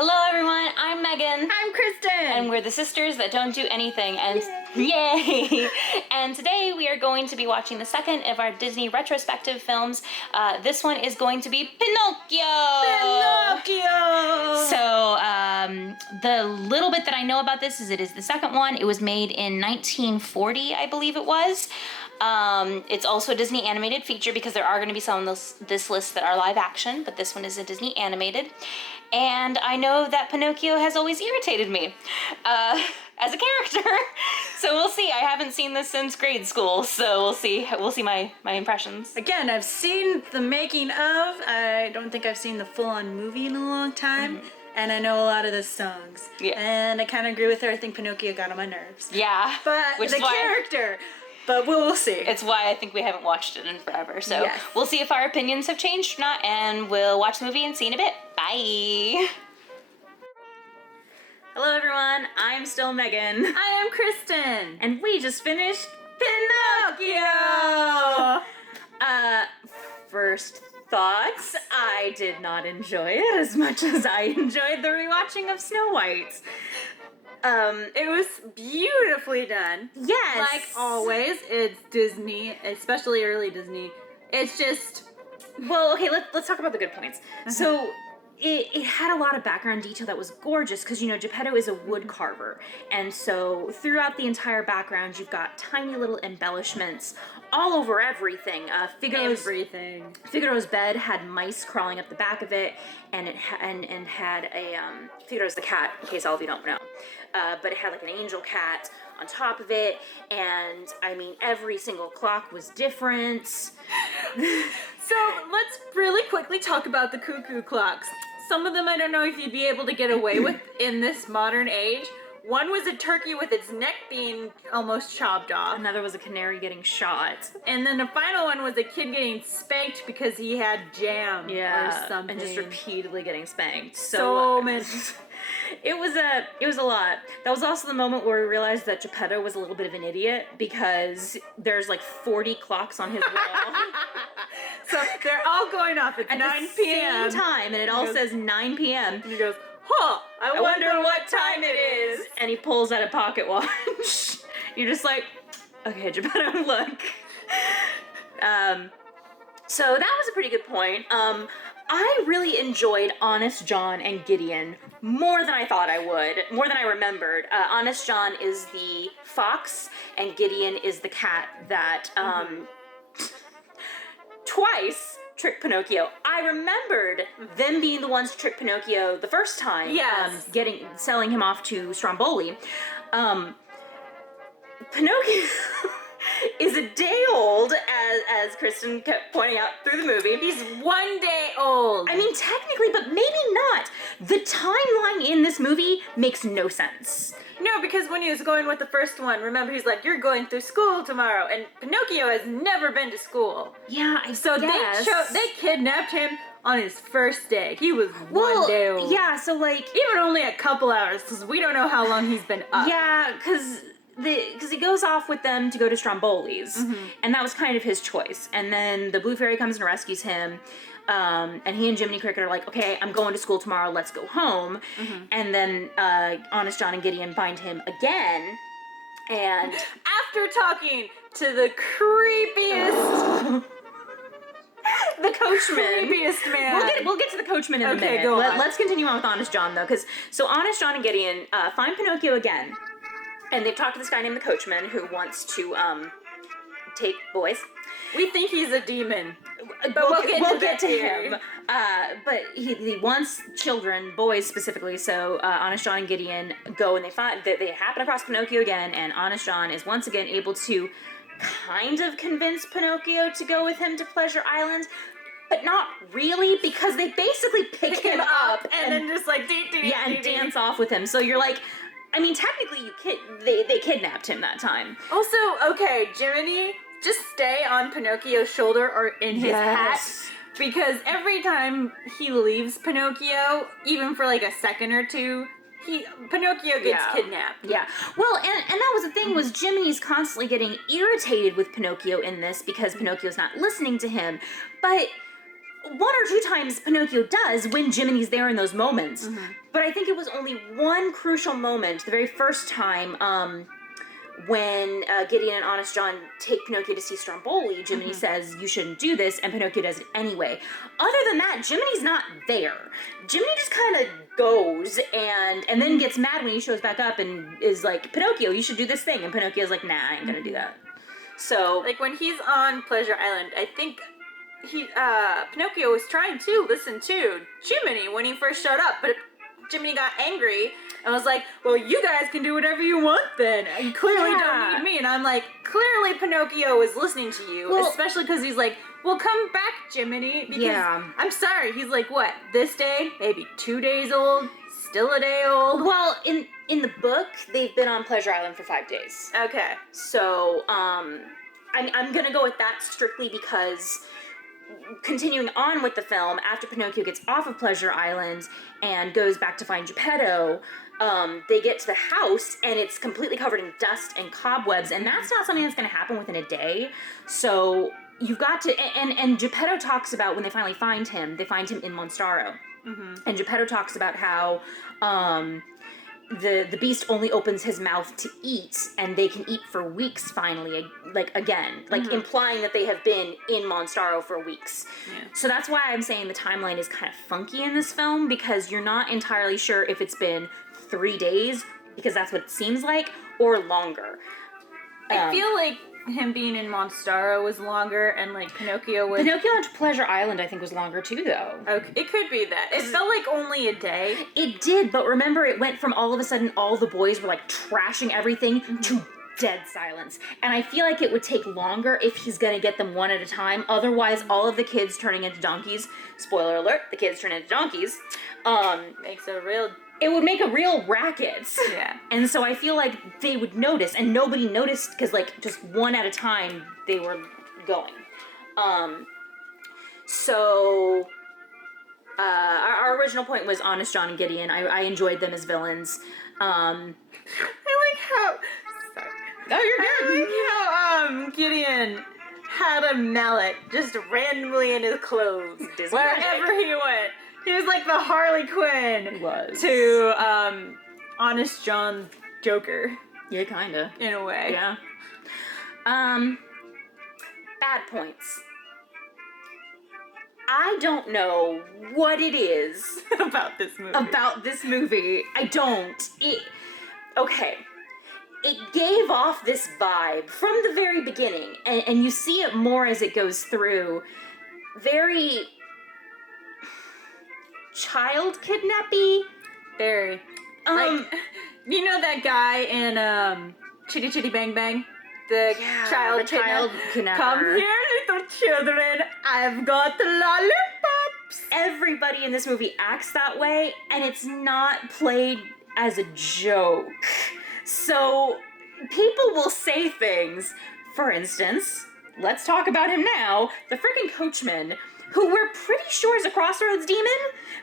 Hello everyone, I'm Megan. I'm Kristen. And we're the sisters that don't do anything, and yay! And today we are going to be watching the second of our Disney retrospective films. This one is going to be Pinocchio! Pinocchio! So, the little bit that I know about this is it is the second one. It was made in 1940, I believe it was. It's also a Disney animated feature because there are going to be some on this list that are live action, but this one is a Disney animated. And I know that Pinocchio has always irritated me as a character. So we'll see. I haven't seen this since grade school, so we'll see. We'll see my impressions. Again, I've seen the making of. I don't think I've seen the full-on movie in a long time. Mm-hmm. And I know a lot of the songs. Yeah. And I kind of agree with her. I think Pinocchio got on my nerves. Yeah. But the character... But we'll see. It's why I think we haven't watched it in forever. So yes. We'll see if our opinions have changed or not, and we'll watch the movie and see in a bit. Bye! Hello everyone, I'm still Megan. I am Kristen. And we just finished Pinocchio! First thoughts, I did not enjoy it as much as I enjoyed the rewatching of Snow White. It was beautifully done. Yes. Like always, it's Disney, especially early Disney. It's just... Well, okay, let's talk about the good points. Uh-huh. So, it had a lot of background detail that was gorgeous because, you know, Geppetto is a wood carver. And so, throughout the entire background, you've got tiny little embellishments all over everything. Figaro's bed had mice crawling up the back of it, and it had a Figaro's the cat, in case all of you don't know. But it had like an angel cat on top of it, and I mean every single clock was different. So let's really quickly talk about the cuckoo clocks. Some of them I don't know if you'd be able to get away with in this modern age. One was a turkey with its neck being almost chopped off. Another was a canary getting shot. And then the final one was a kid getting spanked because he had jam or something. And just repeatedly getting spanked. So many. It was a lot. That was also the moment where we realized that Geppetto was a little bit of an idiot because there's like 40 clocks on his wall. So they're all going off at 9 p.m. same time, and it all says 9 p.m. And he goes, huh, I wonder what time it is. And he pulls out a pocket watch. You're just like, okay, Geppetto, look. So that was a pretty good point. I really enjoyed Honest John and Gideon more than I thought I would, more than I remembered. Honest John is the fox, and Gideon is the cat that twice tricked Pinocchio. I remembered them being the ones to trick Pinocchio the first time, selling him off to Stromboli. Pinocchio is a day old, as Kristen kept pointing out through the movie. He's 1 day old. I mean, technically, but maybe not. The timeline in this movie makes no sense. No, because when he was going with the first one, remember, he's like, you're going through school tomorrow, and Pinocchio has never been to school. Yeah, I guess. They kidnapped him on his first day. He was 1 day old. Yeah, so like... Even only a couple hours, because we don't know how long he's been up. Yeah, because he goes off with them to go to Stromboli's, and that was kind of his choice. And then the Blue Fairy comes and rescues him, and he and Jiminy Cricket are like, okay, I'm going to school tomorrow, let's go home. And then Honest John and Gideon find him again, and... After talking to the creepiest... the coachman. Creepiest man. We'll get to the coachman in a minute. Go on. Let's continue on with Honest John, though, because Honest John and Gideon find Pinocchio again. And they've talked to this guy named the coachman who wants to take boys. We think he's a demon, but we'll get to him. But he wants children, boys specifically. So Honest John and Gideon go, and they happen across Pinocchio again, and Honest John is once again able to kind of convince Pinocchio to go with him to Pleasure Island. But not really, because they basically pick him up and then just like and dance off with him. So you're like, I mean, technically, they kidnapped him that time. Also, okay, Jiminy, just stay on Pinocchio's shoulder or in his hat. Because every time he leaves Pinocchio, even for like a second or two, Pinocchio gets kidnapped. Yeah. Well, and that was the thing, was Jiminy's constantly getting irritated with Pinocchio in this because Pinocchio's not listening to him. But 1 or 2 times Pinocchio does when Jiminy's there in those moments. But I think it was only one crucial moment, the very first time, when Gideon and Honest John take Pinocchio to see Stromboli. Jiminy says, you shouldn't do this, and Pinocchio does it anyway. Other than that, Jiminy's not there. Jiminy just kind of goes and then gets mad when he shows back up and is like, Pinocchio, you should do this thing. And Pinocchio's like, nah, I ain't gonna do that. So, like, when he's on Pleasure Island, I think Pinocchio was trying to listen to Jiminy when he first showed up, but Jiminy got angry and was like, well, you guys can do whatever you want then. You clearly don't need me. And I'm like, clearly Pinocchio is listening to you, especially because he's like, well, come back, Jiminy. Because I'm sorry. He's like, what, this day? Maybe 2 days old? Still a day old? Well, in the book, they've been on Pleasure Island for 5 days. Okay. So, I'm gonna go with that strictly because continuing on with the film, after Pinocchio gets off of Pleasure Island and goes back to find Geppetto, they get to the house and it's completely covered in dust and cobwebs, and that's not something that's going to happen within a day. So you've got to, and Geppetto talks about when they finally find him, they find him in Monstaro. And Geppetto talks about how the beast only opens his mouth to eat, and they can eat for weeks finally, again, implying that they have been in Monstaro for weeks. Yeah. So that's why I'm saying the timeline is kind of funky in this film, because you're not entirely sure if it's been 3 days, because that's what it seems like, or longer. I feel like him being in Monstaro was longer, and like Pinocchio was... Pinocchio on Pleasure Island, I think, was longer too, though. Okay, it could be that. It felt like only a day. It did, but remember, it went from all of a sudden all the boys were like trashing everything to dead silence. And I feel like it would take longer if he's gonna get them one at a time. Otherwise, all of the kids turning into donkeys, spoiler alert, the kids turn into donkeys, it would make a real racket. Yeah. And so I feel like they would notice, and nobody noticed because, like, just one at a time they were going. Our original point was Honest John and Gideon. I enjoyed them as villains. I like how... Sorry. No, you're good. I like how Gideon had a mallet just randomly in his clothes. Wherever he went. He was like the Harley Quinn to Honest John's Joker. Yeah, kinda. In a way. Yeah. Bad points. I don't know what it is about this movie. I don't. Okay. It gave off this vibe from the very beginning, and you see it more as it goes through. Very child kidnappy. Very. Like, you know that guy in Chitty Chitty Bang Bang? The child kidnapper. Come here, little children. I've got the lollipops. Everybody in this movie acts that way, and it's not played as a joke. So people will say things. For instance, let's talk about him now. The freaking coachman, who we're pretty sure is a Crossroads demon,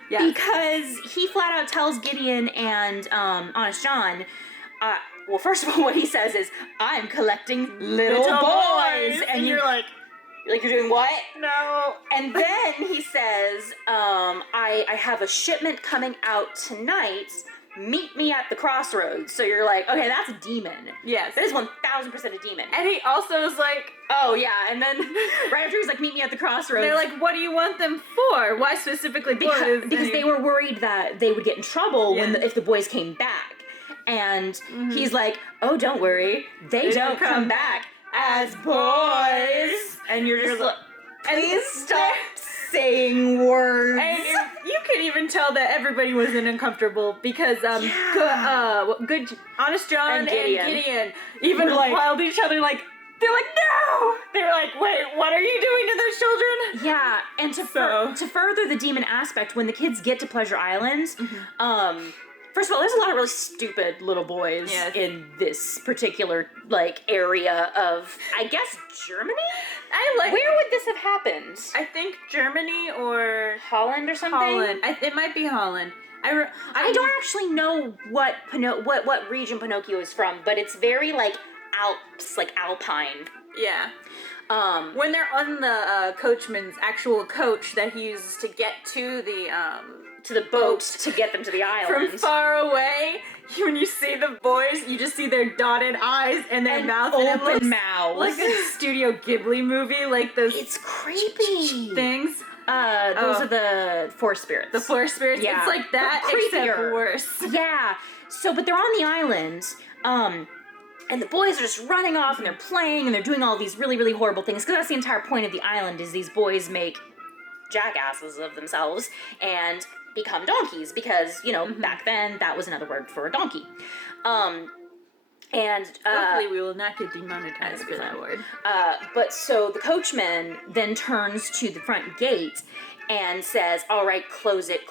because he flat out tells Gideon and Honest John, well, first of all, what he says is, I'm collecting little boys. And you're like, you're doing what? No. And then he says, I have a shipment coming out tonight. Meet me at the Crossroads. So you're like, okay, that's a demon. Yes. That is 1,000% a demon. And he also is like, oh yeah, and then right after he's like, meet me at the Crossroads. They're like, what do you want them for? Why specifically boys? Because they were worried that they would get in trouble if the boys came back. And he's like, oh, don't worry, they don't come back as boys. And you're just like, please stop saying words. And you could even tell that everybody was uncomfortable because good Honest John and Gideon even wilded each other like, they're like, no! They're like, wait, what are you doing to those children? Yeah, and to further the demon aspect, when the kids get to Pleasure Island, first of all, there's a lot of really stupid little boys in this particular, area of, I guess, Germany? Where would this have happened? I think Germany or... Holland or something? Holland. It might be Holland. I don't actually know what region Pinocchio is from, but it's very, Alps, Alpine. Yeah. When they're on the coachman's actual coach that he uses to get to the boat to get them to the island. From far away, when you see the boys, you just see their dotted eyes and their mouth, and it looks mouths. like a Studio Ghibli movie, like those. It's creepy things. Those are the forest spirits. The forest spirits. Yeah. It's like that, Creepier. except worse. Yeah. So, but they're on the island. And the boys are just running off and they're playing and they're doing all these really, really horrible things. Because that's the entire point of the island is these boys make jackasses of themselves and become donkeys. Because, back then that was another word for a donkey. Hopefully we will not get demonetized for that word. But so the coachman then turns to the front gate and says, all right, close it,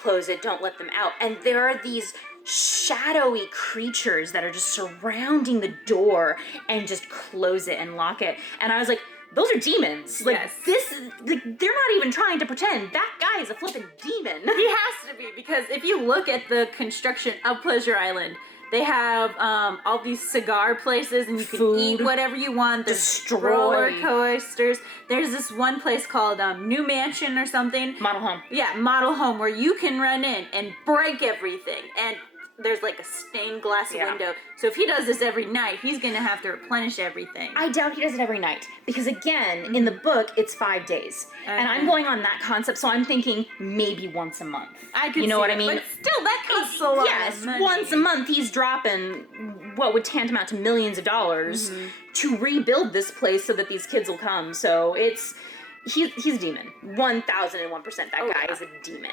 don't let them out. And there are these shadowy creatures that are just surrounding the door and just close it and lock it. And I was like, those are demons. Like, they're not even trying to pretend. That guy is a flippin' demon. He has to be, because if you look at the construction of Pleasure Island, they have all these cigar places, and you can eat whatever you want. There's roller coasters. There's this one place called New Mansion or something. Model home. Yeah, model home, where you can run in and break everything. And there's like a stained glass window. So if he does this every night, he's going to have to replenish everything. I doubt he does it every night. Because again, in the book, it's 5 days. And I'm going on that concept, so I'm thinking maybe once a month. I could what I mean? But still, that costs a lot of money. Once a month he's dropping what would tantamount to millions of dollars to rebuild this place so that these kids will come. So he's a demon. 1001%. That guy is a demon.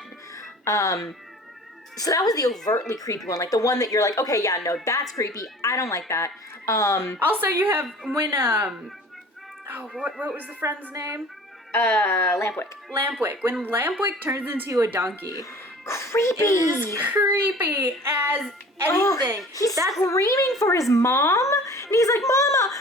So that was the overtly creepy one, like the one that you're like, okay, yeah, no, that's creepy. I don't like that. Also, you have when what was the friend's name? Lampwick. Lampwick. When Lampwick turns into a donkey. Creepy. It is creepy as anything. He's screaming for his mom, and he's like, Mama,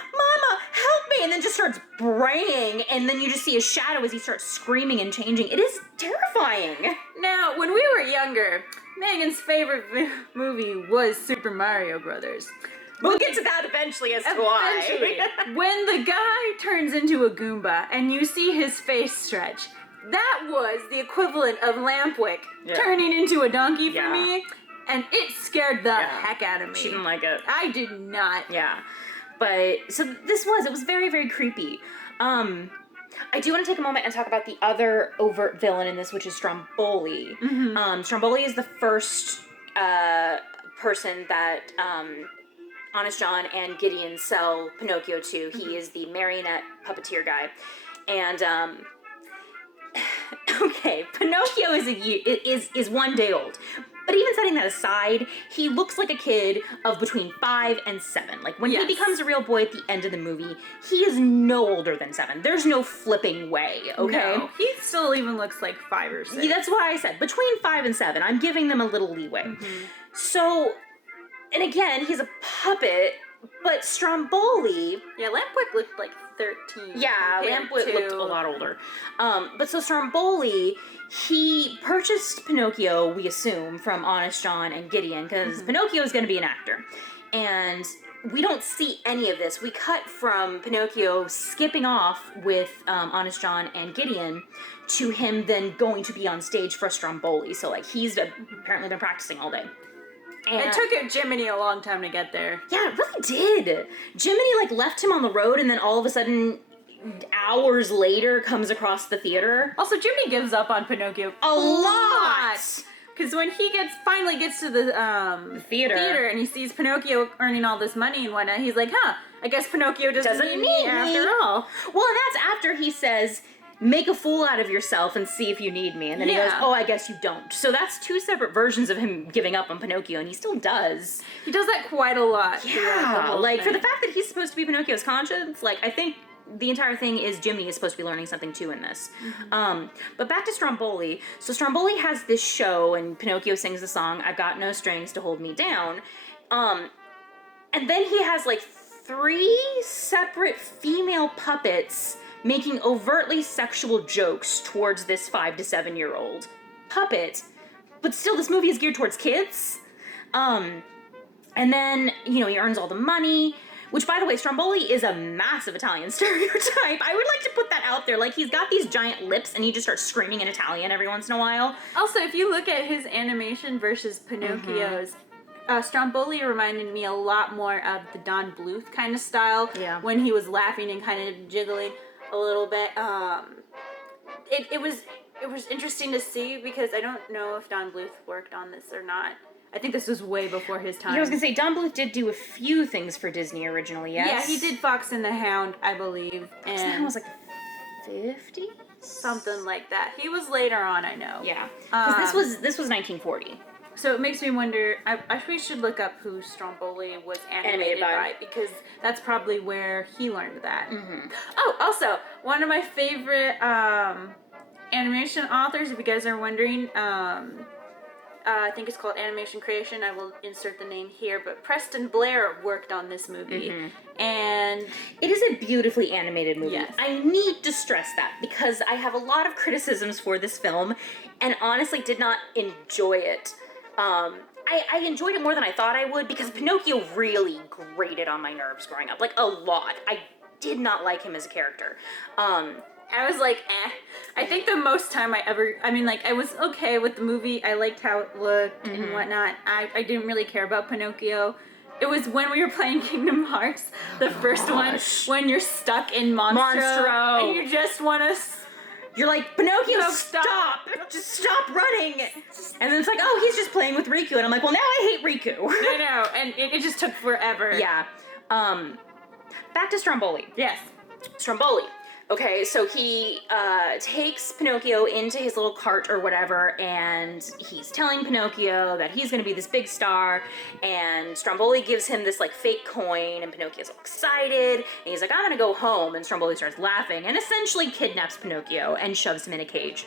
help me, and then just starts braying, and then you just see a shadow as he starts screaming and changing. It is terrifying. Now, when we were younger, Megan's favorite movie was Super Mario Brothers. We'll get to that eventually as to why. When the guy turns into a Goomba and you see his face stretch, that was the equivalent of Lampwick turning into a donkey for me, and it scared the heck out of me. She didn't like it. I did not. Yeah. But, so it was very, very creepy. I do want to take a moment and talk about the other overt villain in this, which is Stromboli. Stromboli is the first person that Honest John and Gideon sell Pinocchio to. He is the marionette puppeteer guy. And, okay, Pinocchio is 1 day old. But even setting that aside, he looks like a kid of between 5 and 7. Like, when he becomes a real boy at the end of the movie, he is no older than 7. There's no flipping way, okay? No, he still even looks like 5 or 6. Yeah, that's what I said. Between 5 and 7. I'm giving them a little leeway. So, and again, he's a puppet, but Stromboli... Yeah, Lampwick looked like 13. Yeah, Lampwick looked a lot older. But so Stromboli, he purchased Pinocchio, we assume, from Honest John and Gideon, because Pinocchio is going to be an actor. And we don't see any of this. We cut from Pinocchio skipping off with Honest John and Gideon to him then going to be on stage for Stromboli. So, like, he's apparently been practicing all day. And it took Jiminy a long time to get there. Yeah, it really did. Jiminy, like, left him on the road, and then all of a sudden, hours later, comes across the theater. Also, Jiminy gives up on Pinocchio a lot. Because when he finally gets to the theater and he sees Pinocchio earning all this money and whatnot, he's like, I guess Pinocchio doesn't need me after all. Well, and that's after he says, make a fool out of yourself and see if you need me. And then he goes, oh, I guess you don't. So that's 2 separate versions of him giving up on Pinocchio, and he still does. He does that quite a lot. Yeah, like, for the fact that he's supposed to be Pinocchio's conscience, like, I think the entire thing is Jiminy is supposed to be learning something too in this. But back to Stromboli. So Stromboli has this show, and Pinocchio sings the song, I've got no strings to hold me down. And then he has, like, 3 separate female puppets making overtly sexual jokes towards this 5 to 7-year-old puppet. But still, this movie is geared towards kids. And then, he earns all the money. Which, by the way, Stromboli is a massive Italian stereotype. I would like to put that out there. Like, he's got these giant lips, and he just starts screaming in Italian every once in a while. Also, if you look at his animation versus Pinocchio's, Stromboli reminded me a lot more of the Don Bluth kind of style. Yeah. When he was laughing and kind of jiggling a little bit. It was interesting to see because I don't know if Don Bluth worked on this or not. I think this was way before his time. Yeah, I was gonna say, Don Bluth did do a few things for Disney originally, yes? Yeah, he did Fox and the Hound, I believe. Fox and the Hound was like 50? Something like that. He was later on, I know. Yeah. Because this was 1940. So it makes me wonder, we should look up who Stromboli was animated by, because that's probably where he learned that. Mm-hmm. Oh, also, one of my favorite animation authors, if you guys are wondering, I think it's called Animation Creation. I will insert the name here, but Preston Blair worked on this movie. Mm-hmm. And it is a beautifully animated movie. Yes. I need to stress that because I have a lot of criticisms for this film and honestly did not enjoy it. I enjoyed it more than I thought I would because Pinocchio really grated on my nerves growing up. Like, a lot. I did not like him as a character. I was like, eh. I think the most time I was okay with the movie. I liked how it looked and whatnot. I didn't really care about Pinocchio. It was when we were playing Kingdom Hearts, the first one, when you're stuck in Monstro. And you just want to... You're like, Pinocchio, stop! Just stop running! And then it's like, oh, he's just playing with Riku. And I'm like, well, now I hate Riku. I know, and it just took forever. Yeah. Back to Stromboli. Yes. Stromboli. Okay, so he takes Pinocchio into his little cart or whatever, and he's telling Pinocchio that he's gonna be this big star, and Stromboli gives him this, like, fake coin, and Pinocchio's all excited, and he's like, I'm gonna go home, and Stromboli starts laughing, and essentially kidnaps Pinocchio and shoves him in a cage,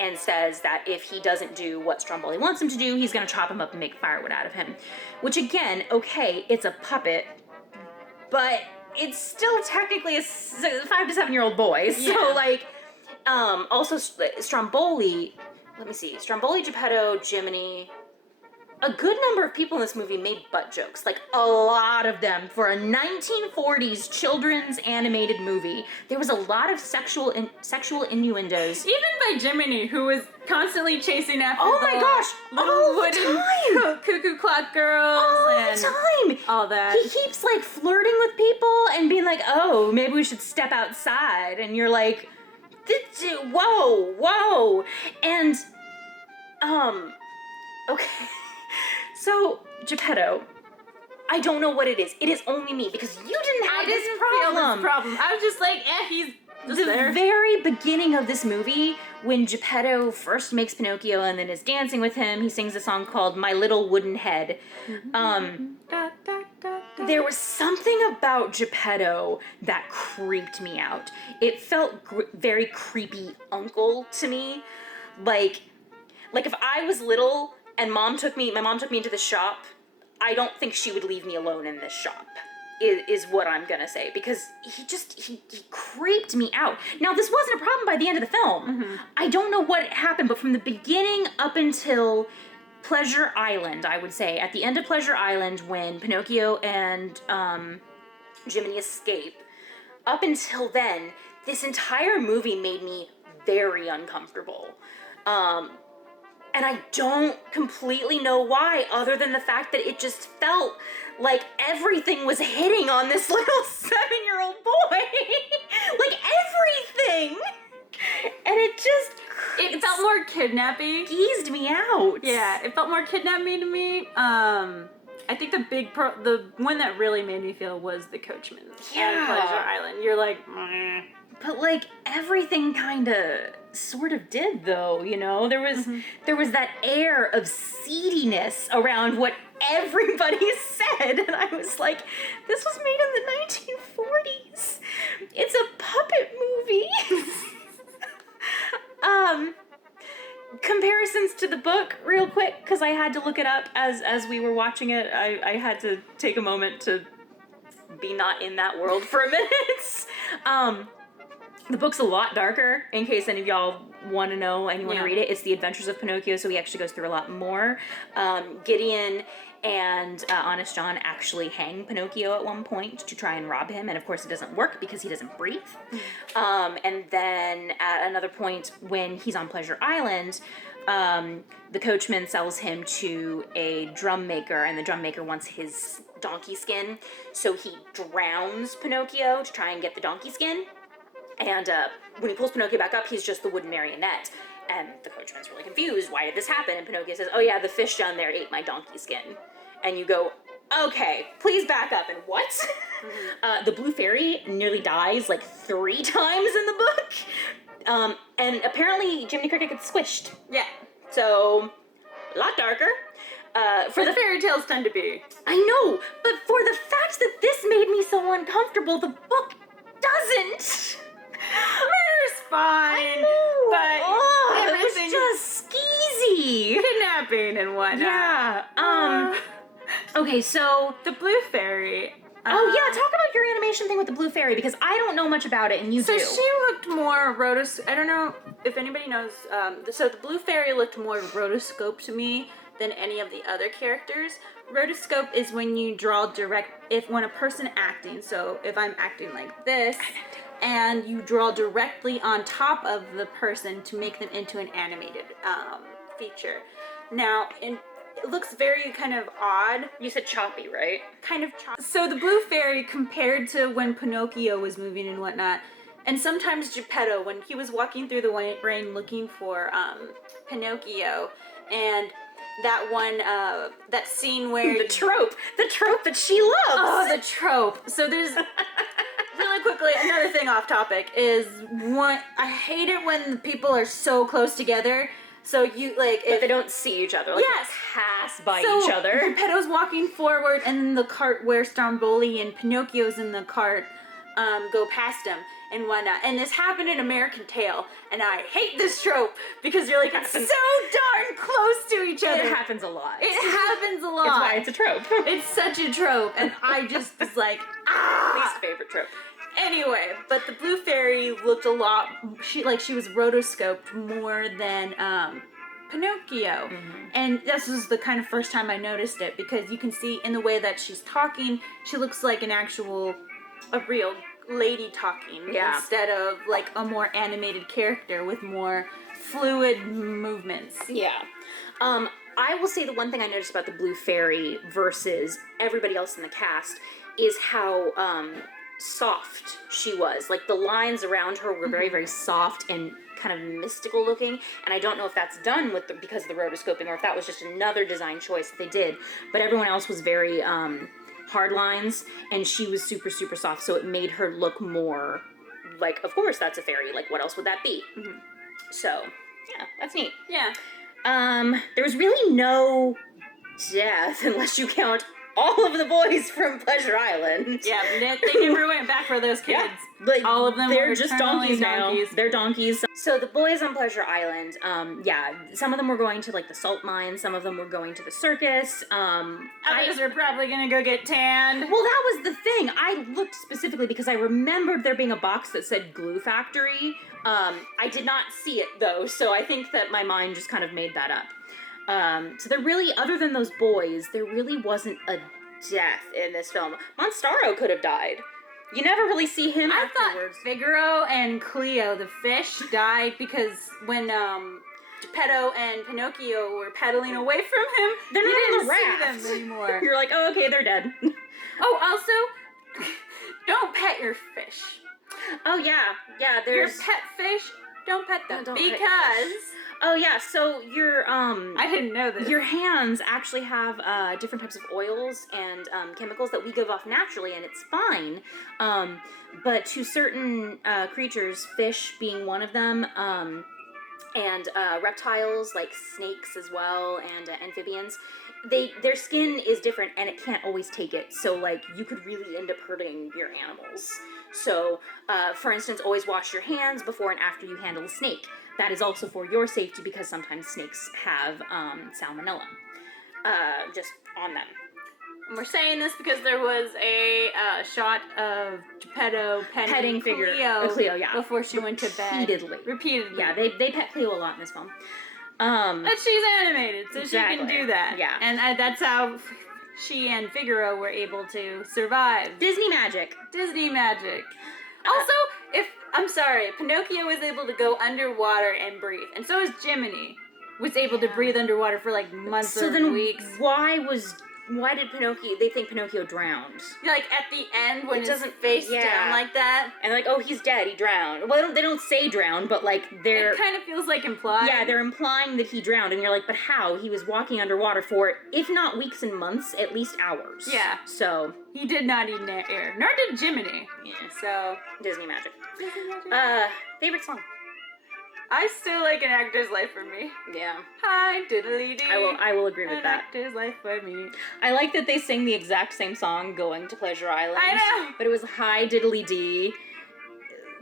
and says that if he doesn't do what Stromboli wants him to do, he's gonna chop him up and make firewood out of him. Which, again, okay, it's a puppet, but... it's still technically a 5 to 7 year old boy. So, yeah. like, also Stromboli, let me see, Stromboli, Geppetto, Jiminy, a good number of people in this movie made butt jokes. Like, a lot of them. For a 1940s children's animated movie, there was a lot of sexual innuendos. Even by Jiminy, who was constantly chasing after little wooden cuckoo clock girls. All the time. All that. He keeps, like, flirting with people and being like, oh, maybe we should step outside. And you're like, whoa. And, okay. So, Geppetto, I don't know what it is. It is only me, because you didn't have this problem. I was just like, he's just there. The very beginning of this movie, when Geppetto first makes Pinocchio and then is dancing with him, he sings a song called My Little Wooden Head. There was something about Geppetto that creeped me out. It felt very creepy uncle to me. Like if I was little... and my mom took me into the shop, I don't think she would leave me alone in this shop, is what I'm gonna say, because he creeped me out. Now, this wasn't a problem by the end of the film. Mm-hmm. I don't know what happened, but from the beginning up until Pleasure Island, I would say, at the end of Pleasure Island, when Pinocchio and Jiminy escape, up until then, this entire movie made me very uncomfortable. And I don't completely know why, other than the fact that it just felt like everything was hitting on this little 7-year-old boy. Like, everything! And it felt more kidnapping. Skeezed me out. Yeah, it felt more kidnapping to me. I think the one that really made me feel was the coachman. Yeah. Pleasure Island. You're like, meh. But, like, everything kind of sort of did, though, you know? There was that air of seediness around what everybody said, and I was like, this was made in the 1940s. It's a puppet movie. Comparisons to the book, real quick, because I had to look it up as we were watching it. I had to take a moment to be not in that world for a minute. The book's a lot darker, in case any of y'all want to know and you want to read it. It's The Adventures of Pinocchio, so he actually goes through a lot more. Gideon and Honest John actually hang Pinocchio at one point to try and rob him, and of course it doesn't work because he doesn't breathe. And then at another point when he's on Pleasure Island, the coachman sells him to a drum maker, and the drum maker wants his donkey skin, so he drowns Pinocchio to try and get the donkey skin. And when he pulls Pinocchio back up, he's just the wooden marionette. And the coachman's really confused. Why did this happen? And Pinocchio says, oh yeah, the fish down there ate my donkey skin. And you go, okay, please back up. And what? The Blue Fairy nearly dies like 3 times in the book. And apparently Jiminy Cricket gets squished. Yeah. So, a lot darker. For the fairy tales tend to be. I know, but for the fact that this made me so uncomfortable, the book doesn't. Murder's fine, but everything it was just skeezy. Kidnapping and whatnot. Yeah. Okay, so the Blue Fairy. Oh yeah, talk about your animation thing with the Blue Fairy, because I don't know much about it and you do. So she looked more I don't know if anybody knows. So the Blue Fairy looked more rotoscope to me than any of the other characters. Rotoscope is when you draw when a person acting. So if I'm acting like this, and you draw directly on top of the person to make them into an animated feature. Now, it looks very kind of odd. You said choppy, right? Kind of choppy. So the Blue Fairy, compared to when Pinocchio was moving and whatnot, and sometimes Geppetto, when he was walking through the rain looking for Pinocchio, and that one, that scene where... the trope that she loves! Oh, the trope. So there's... Really quickly, another thing off topic is I hate it when people are so close together. So you if they don't see each other. Like yes, they pass by each other. Geppetto's walking forward, and the cart where Stromboli and Pinocchio's in the cart go past him and whatnot. And this happened in American Tail, and I hate this trope because you're like it's so darn close to each other. It happens a lot. It happens a lot. It's why it's a trope. It's such a trope, and I just was like, least favorite trope. Anyway, but the Blue Fairy looked a lot. She was rotoscoped more than Pinocchio, and this was the kind of first time I noticed it, because you can see in the way that she's talking, she looks like a real lady talking, instead of like a more animated character with more fluid movements. Yeah. I will say the one thing I noticed about the Blue Fairy versus everybody else in the cast is how soft she was. Like the lines around her were very, very soft and kind of mystical looking, and I don't know if that's done because of the rotoscoping, or if that was just another design choice that they did, but everyone else was very hard lines, and she was super, super soft, so it made her look more like, of course that's a fairy, like what else would that be? So yeah, that's neat. Yeah. There was really no death unless you count all of the boys from Pleasure Island. Yeah, they never went back for those kids. Yeah, but all of them they're were just donkeys now. donkeys. They're donkeys. So the boys on Pleasure Island, some of them were going to like the salt mine, some of them were going to the circus. Others are probably gonna go get tanned. Well, that was the thing. I looked specifically because I remembered there being a box that said Glue Factory. I did not see it though, so I think that my mind just kind of made that up. So there really, other than those boys, there really wasn't a death in this film. Monstaro could have died. You never really see him afterwards. I thought Figaro and Cleo, the fish, died because when Geppetto and Pinocchio were pedaling away from him, they're not didn't on the raft see them anymore. You're like, oh, okay, they're dead. Oh, also, don't pet your fish. Oh, yeah. Yeah, there's... Your pet fish, don't pet them. Don't because... pet your fish. Oh, yeah, so your, I didn't know this. Your hands actually have, different types of oils and, chemicals that we give off naturally, and it's fine. But to certain, creatures, fish being one of them, and, reptiles, like snakes as well, and, amphibians, their skin is different, and it can't always take it. So, like, you could really end up hurting your animals. So, for instance, always wash your hands before and after you handle a snake. That is also for your safety because sometimes snakes have salmonella just on them. And we're saying this because there was a shot of Geppetto petting Cleo, yeah, before she went to bed. Repeatedly. Yeah, they pet Cleo a lot in this film. But she's animated, so exactly. She can do that. Yeah. And that's how she and Figaro were able to survive. Disney magic. Disney magic. Also, I'm sorry, Pinocchio was able to go underwater and breathe, and so is Jiminy. Was able to breathe underwater for like months or weeks. Why did they think Pinocchio drowned? Like at the end when his face down like that. And like, oh, he's dead, he drowned. Well, they don't say drowned, but like it kind of feels like implied. Yeah, they're implying that he drowned, and you're like, but how? He was walking underwater for, if not weeks and months, at least hours. Yeah. So. He did not eat air. Nor did Jiminy. Yeah. So. Disney magic. Favorite song? I still like An Actor's Life for Me. Yeah. Hi, diddly dee. I will agree with that. An Actor's Life for Me. I like that they sing the exact same song going to Pleasure Island. I know. But it was Hi Diddly Dee,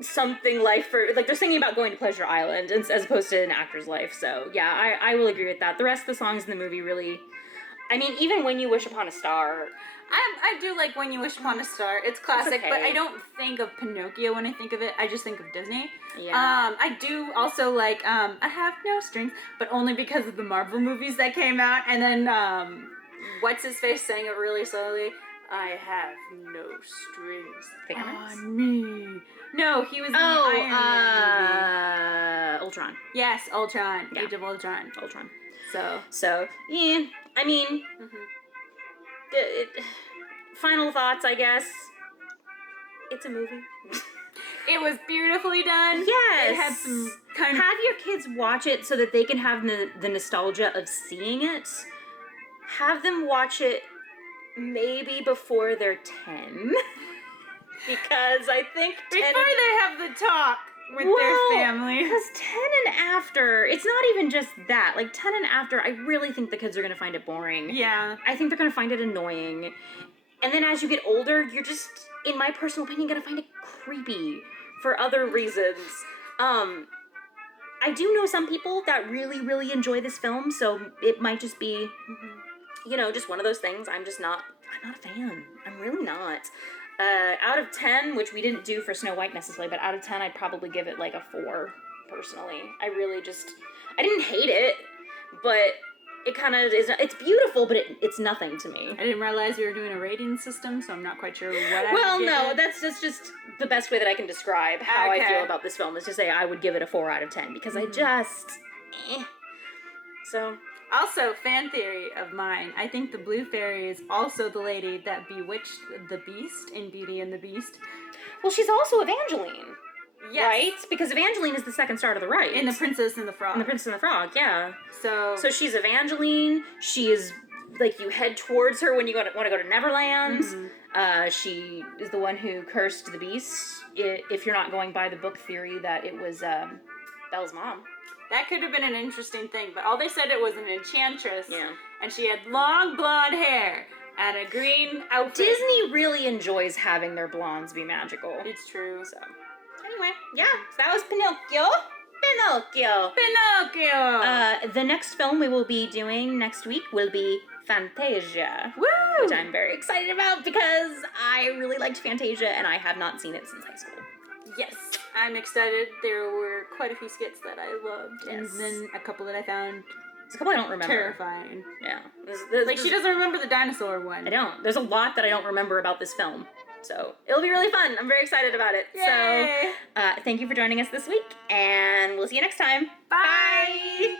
something life for, like they're singing about going to Pleasure Island as opposed to An Actor's Life. So yeah, I will agree with that. The rest of the songs in the movie really, I mean, even When You Wish Upon a Star. I do like When You Wish Upon a Star. It's classic, okay. But I don't think of Pinocchio when I think of it. I just think of Disney. Yeah. I do also like I Have No Strings, but only because of the Marvel movies that came out. And then what's his face sang it really slowly. I have no strings on me. No, he was in the Iron Man movie. Ultron. Yes, Ultron. Yeah. Age of Ultron. Ultron. So yeah. I mean. Final thoughts, I guess. It's a movie. It was beautifully done. Yes. It had some kind of... Have your kids watch it so that they can have the nostalgia of seeing it. Have them watch it maybe before they're 10. Because I think 10... Before they have the talk with their family. Because 10 and after, it's not even just that. Like, 10 and after, I really think the kids are going to find it boring. Yeah. I think they're going to find it annoying. And then as you get older, you're just, in my personal opinion, going to find it creepy for other reasons. I do know some people that really, really enjoy this film, so it might just be, just one of those things. I'm not a fan. I'm really not. Out of 10, which we didn't do for Snow White necessarily, but out of 10, I'd probably give it like a 4, personally. I didn't hate it, but it kind of is, it's beautiful, but it's nothing to me. I didn't realize we were doing a rating system, so I'm not quite sure what I Well, would give no, it. that's just the best way that I can describe how I feel about this film, is to say I would give it a 4 out of 10, because I just, So... Also, fan theory of mine, I think the Blue Fairy is also the lady that bewitched the Beast in Beauty and the Beast. Well, she's also Evangeline. Yes. Right? Because Evangeline is the second star to the right. In The Princess and the Frog. In The Princess and the Frog, yeah. So she's Evangeline. She is, like, you head towards her when you want to go to Neverland. Mm-hmm. She is the one who cursed the Beast, if you're not going by the book theory that it was Belle's mom. That could have been an interesting thing, but all they said it was an enchantress. Yeah. And she had long blonde hair and a green outfit. Disney really enjoys having their blondes be magical. It's true. So, anyway, yeah, so that was Pinocchio. Pinocchio! The next film we will be doing next week will be Fantasia. Woo! Which I'm very excited about because I really liked Fantasia and I have not seen it since high school. Yes, I'm excited. There were quite a few skits that I loved, yes. And then a couple that I found there's a couple I don't remember. Terrifying. Yeah. She doesn't remember the dinosaur one. I don't. There's a lot that I don't remember about this film. So it'll be really fun. I'm very excited about it. Yay! So thank you for joining us this week, and we'll see you next time. Bye!